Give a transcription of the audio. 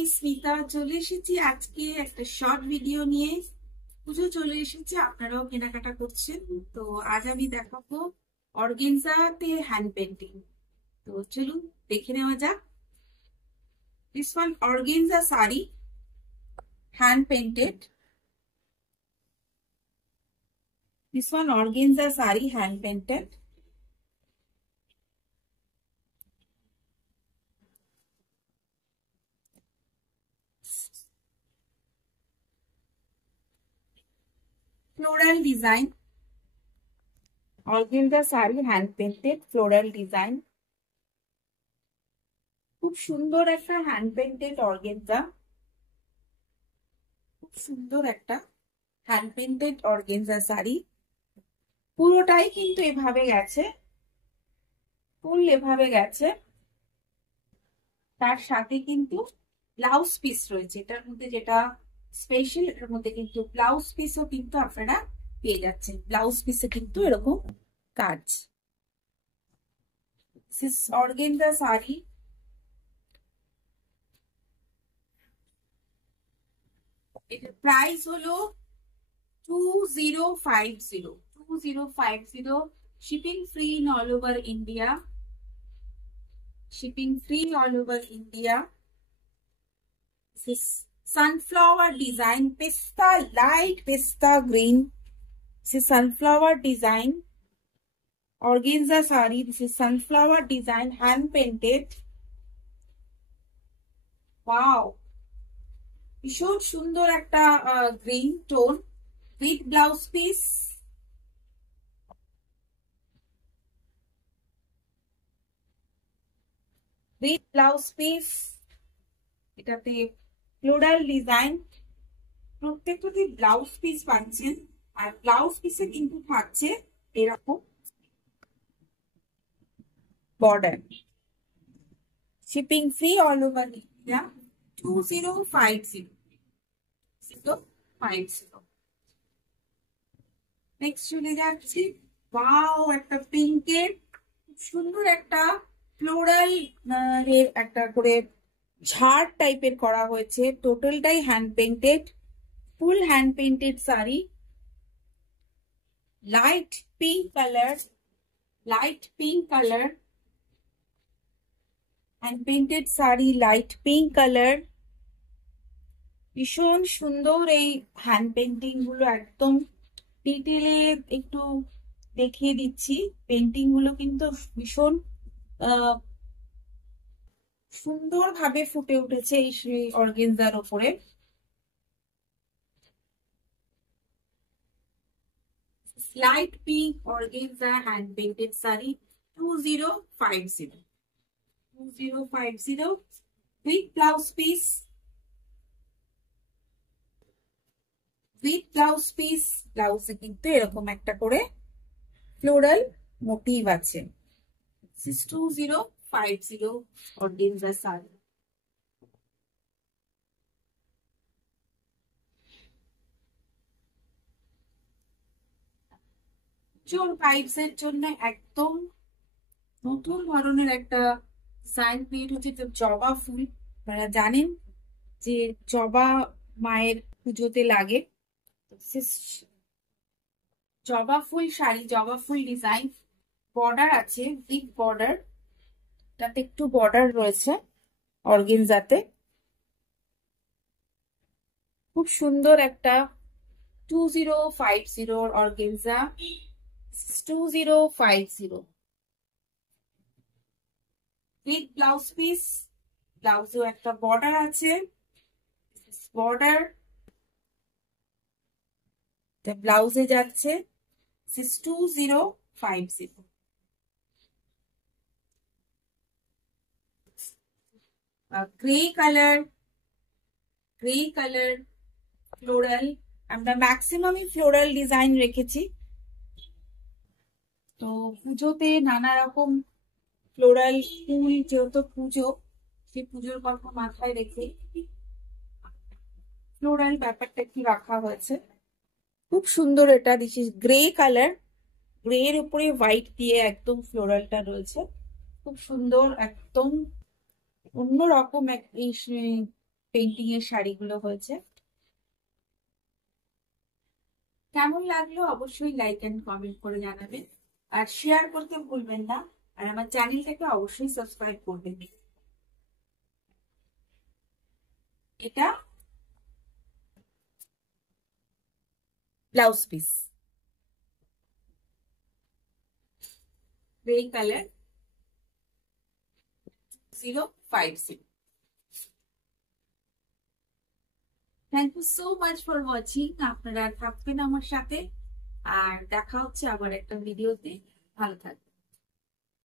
আমি স্মিতা চলে এসেছি আজকে একটা শর্ট ভিডিও নিয়ে। পুজো চলে এসেছে, আপনারাও কেনাকাটা করছেন। তো আজ আমি দেখাবো অর্গেনজাতে হ্যান্ড পেন্টিং। তো চলুন দেখে নেওয়া যাক। This one organza sari, hand painted. This one organza sari hand painted. Floral design, organza sari hand painted floral design. খুব সুন্দর একটা হ্যান্ড পেন্টেড অর্গেনজা, খুব সুন্দর একটা হ্যান্ড পেন্টেড অর্গেনজা শাড়ি। পুরোটাই কিন্তু এভাবে গেছে, ফুল এভাবে গেছে। তার সাথে কিন্তু ব্লাউজ পিস রয়েছে এটার মধ্যে, যেটা স্পেশাল। এটার মধ্যে কিন্তু ব্লাউজ পিসও কিন্তু আপনারা পেয়ে যাচ্ছেন। ব্লাউজ পিসে কিন্তু এরকম কাজ। অর্গেনজা শাড়ি, এটার প্রাইস হলো 2050। Shipping free in all over India. Shipping free all over India. This is sunflower design, pista, light pista green. This is sunflower design, organza sari. This is sunflower design, hand painted. Wow, ভীষণ সুন্দর একটা green tone with blouse piece. With blouse piece, এটাতে floral design. প্রত্যেকটাতে blouse piece পাচ্ছেন, আর blouse পিসে কিন্তু থাকছে এরকম border. Shipping free all over India. 2050। Next চলে যাচ্ছি। ওয়াও, একটা পিঙ্কের সুন্দর একটা ফ্লোরাল একটা করে ঝাড় টাইপের করা হয়েছে। টোটালটাই hand painted, full hand painted sari. Light pink colour, light pink colour hand painted sari, light pink colour. ভীষণ সুন্দর এই হ্যান্ড পেইন্টিং গুলো, একদম ডিটেলে একটু দেখিয়ে দিচ্ছি। পেন্টিং গুলো কিন্তু ভীষণ সুন্দর ভাবে ফুটে উঠেছে এই অর্গেনজার ওপরে। Light pink organza hand painted sari 2050 with blouse piece. With blouse piece, ব্লাউজে কিন্তু এরকম একটা করে ফ্লোরাল মোটিভ আছে। 2050 অর্গেনজা শাড়ি। চোর ভাইবস এর জন্য একদম নতুন ধরনের একটা সাইন ক্রিয়েট হচ্ছে। জবা ফুল, আপনারা জানেন যে জবা মায়ের পুজোতে লাগে। জবা ফুল শাড়ি, জবা ফুল ডিজাইন, বর্ডার আছে, বিগ বর্ডার। তাতে একটু বর্ডার রয়েছে অর্গেনজাতে। খুব সুন্দর একটা 2050 অর্গেনজা। 2050 big blouse piece. ব্লাউজেও একটা বর্ডার আছে, বর্ডার ব্লাউজে যাচ্ছে। 2050 grey colour, grey colour floral. আমরা ম্যাক্সিমামই ফ্লোরাল ডিজাইন রেখেছি। তো পুজোতে নানা রকম ফ্লোরাল ফুল, যেহেতু পুজো, সেই পুজোর কথা মাথায় রেখে ফ্লোরাল ব্যাপারটা একটু রাখা হয়েছে। খুব সুন্দর এটা। This is grey colour, grey এর উপরে হোয়াইট দিয়ে একদম ফ্লোরালটা রয়েছে। খুব সুন্দর, একদম অন্যরকম পেন্টিং এর শাড়িগুলো হয়েছে। কেমন লাগলো অবশ্যই লাইক এন্ড কমেন্ট করে জানাবেন, আর শেয়ার করতে ভুলবেন না, আর আমার চ্যানেলটাকে অবশ্যই সাবস্ক্রাইব করবেন। এটা blouse piece, grey colour 050। Thank you so much for watching. আপনারা থাকবেন আমার সাথে, আর দেখা হচ্ছে আবার একটা ভিডিওতে। ভালো থাকবেন।